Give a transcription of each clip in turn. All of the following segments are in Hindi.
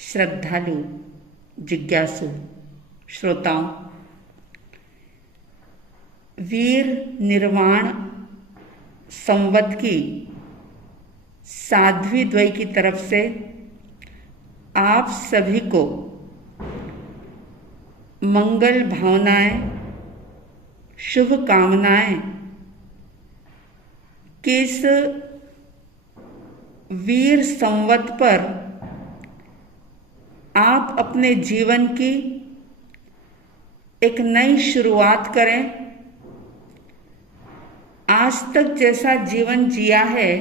श्रद्धालु, जिज्ञासु श्रोताओं, वीर निर्वाण संवत की साध्वी द्वय की तरफ से आप सभी को मंगल भावनाएं, शुभ कामनाएं कि इस वीर संवत पर आप अपने जीवन की एक नई शुरुआत करें। आज तक जैसा जीवन जिया है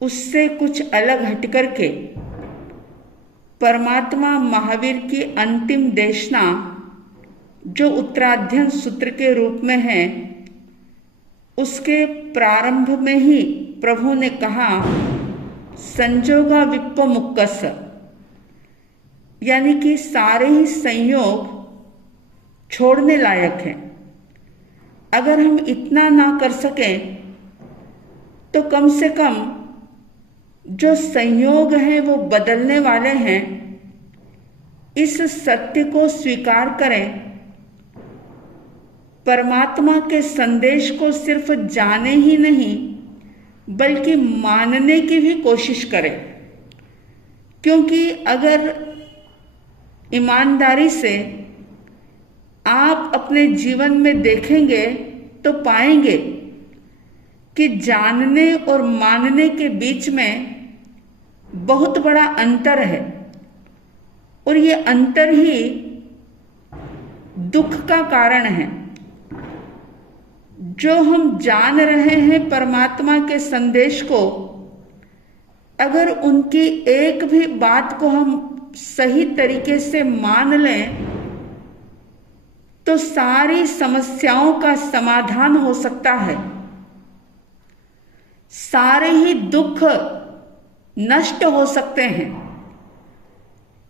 उससे कुछ अलग हटकर के परमात्मा महावीर की अंतिम देशना जो उत्तराध्ययन सूत्र के रूप में है, उसके प्रारंभ में ही प्रभु ने कहा संजोगा विप्पमुक्कस, यानी कि सारे ही संयोग छोड़ने लायक हैं। अगर हम इतना ना कर सकें तो कम से कम जो संयोग हैं वो बदलने वाले हैं, इस सत्य को स्वीकार करें। परमात्मा के संदेश को सिर्फ जाने ही नहीं बल्कि मानने की भी कोशिश करें, क्योंकि अगर ईमानदारी से आप अपने जीवन में देखेंगे तो पाएंगे कि जानने और मानने के बीच में बहुत बड़ा अंतर है, और ये अंतर ही दुख का कारण है। जो हम जान रहे हैं परमात्मा के संदेश को, अगर उनकी एक भी बात को हम सही तरीके से मान लें तो सारी समस्याओं का समाधान हो सकता है, सारे ही दुख नष्ट हो सकते हैं,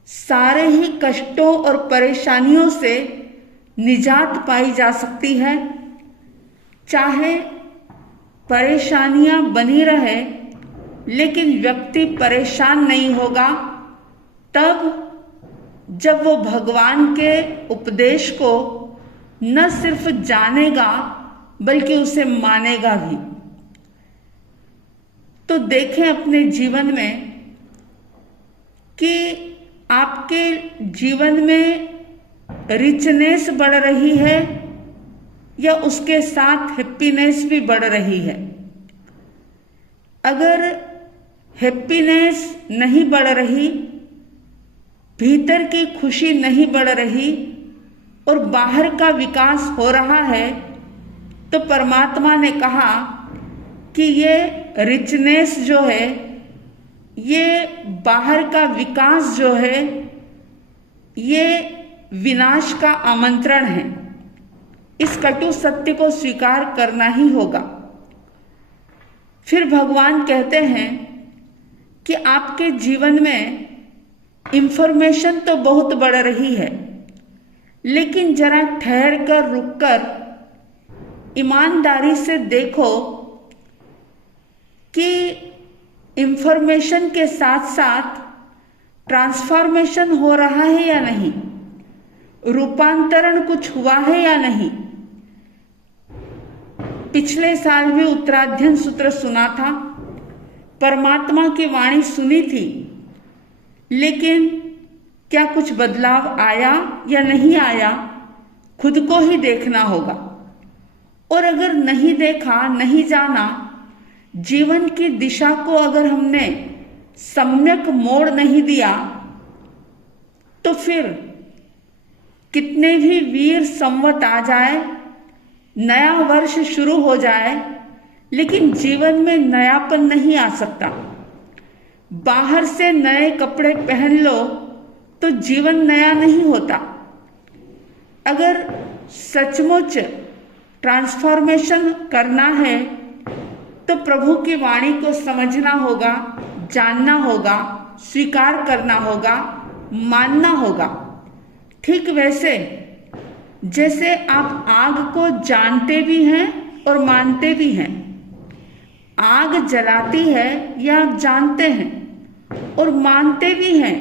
सारे ही कष्टों और परेशानियों से निजात पाई जा सकती है। चाहे परेशानियां बनी रहे लेकिन व्यक्ति परेशान नहीं होगा तब जब वो भगवान के उपदेश को न सिर्फ जानेगा बल्कि उसे मानेगा भी। तो देखें अपने जीवन में कि आपके जीवन में रिचनेस बढ़ रही है या उसके साथ हैप्पीनेस भी बढ़ रही है। अगर हैप्पीनेस नहीं बढ़ रही, भीतर की खुशी नहीं बढ़ रही और बाहर का विकास हो रहा है, तो परमात्मा ने कहा कि ये रिचनेस जो है, ये बाहर का विकास जो है, ये विनाश का आमंत्रण है। इस कटु सत्य को स्वीकार करना ही होगा। फिर भगवान कहते हैं कि आपके जीवन में इंफॉर्मेशन तो बहुत बढ़ रही है, लेकिन जरा ठहर कर रुक कर ईमानदारी से देखो कि इंफॉर्मेशन के साथ साथ ट्रांसफॉर्मेशन हो रहा है या नहीं, रूपांतरण कुछ हुआ है या नहीं। पिछले साल भी उत्तराध्ययन सूत्र सुना था, परमात्मा की वाणी सुनी थी, लेकिन क्या कुछ बदलाव आया या नहीं आया, खुद को ही देखना होगा। और अगर नहीं देखा, नहीं जाना, जीवन की दिशा को अगर हमने सम्यक मोड़ नहीं दिया, तो फिर कितने भी वीर संवत आ जाए, नया वर्ष शुरू हो जाए, लेकिन जीवन में नयापन नहीं आ सकता। बाहर से नए कपड़े पहन लो तो जीवन नया नहीं होता। अगर सचमुच ट्रांसफॉर्मेशन करना है तो प्रभु की वाणी को समझना होगा, जानना होगा, स्वीकार करना होगा, मानना होगा। ठीक वैसे जैसे आप आग को जानते भी हैं और मानते भी हैं। आग जलाती है यह आप जानते हैं, और मानते भी हैं,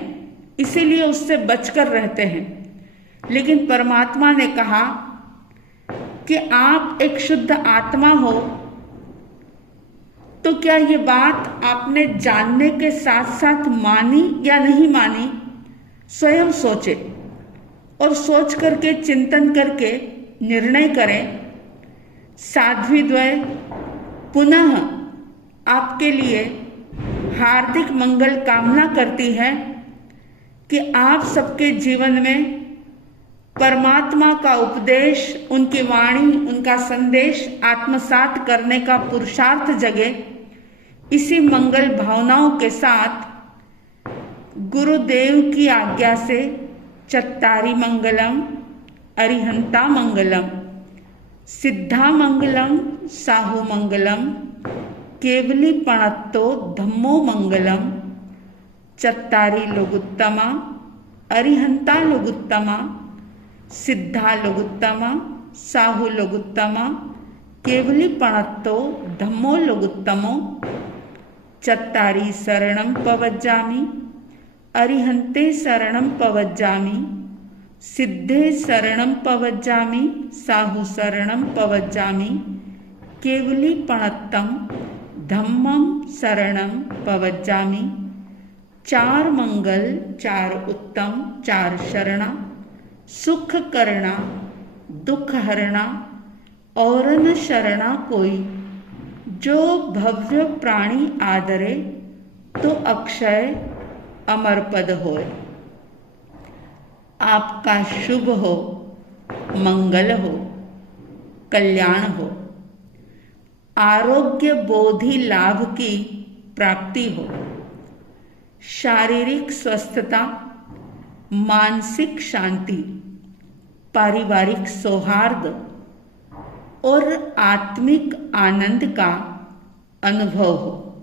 इसीलिए उससे बचकर रहते हैं। लेकिन परमात्मा ने कहा कि आप एक शुद्ध आत्मा हो, तो क्या ये बात आपने जानने के साथ साथ मानी या नहीं मानी, स्वयं सोचे और सोच करके चिंतन करके निर्णय करें। साध्वी द्वय पुनः आपके लिए हार्दिक मंगल कामना करती है कि आप सबके जीवन में परमात्मा का उपदेश, उनकी वाणी, उनका संदेश आत्मसात करने का पुरुषार्थ जगे। इसी मंगल भावनाओं के साथ गुरुदेव की आज्ञा से चत्तारी मंगलम, अरिहंता मंगलम, सिद्धा मंगलम, साहू मंगलम, केवली पणत्तो धम्मो मंगलम, चत्तारी लोगुत्तमा, अरिहंता लोगुत्तमा, सिद्धा लोगुत्तमा, साहू लोगुत्तमा, केवली पणत्तो धम्मो लोगुत्तमो, चत्तारी शरणं पवज्जामि, अरिहन्ते शरणं पवज्जामि, सिद्धे शरणं पवज्जामि, साहू शरणं पवज्जामि, केवली पणत्तं धम्मं शरणं पवज्जामि। 4 मंगल, 4 उत्तम, 4 शरणा, सुख करना, दुख हरना, और न शरणा कोई। जो भव्य प्राणी आदरे, तो अक्षय अमर पद होय। आपका शुभ हो, मंगल हो, कल्याण हो, आरोग्य बोधि लाभ की प्राप्ति हो, शारीरिक स्वस्थता, मानसिक शांति, पारिवारिक सौहार्द और आत्मिक आनंद का अनुभव हो।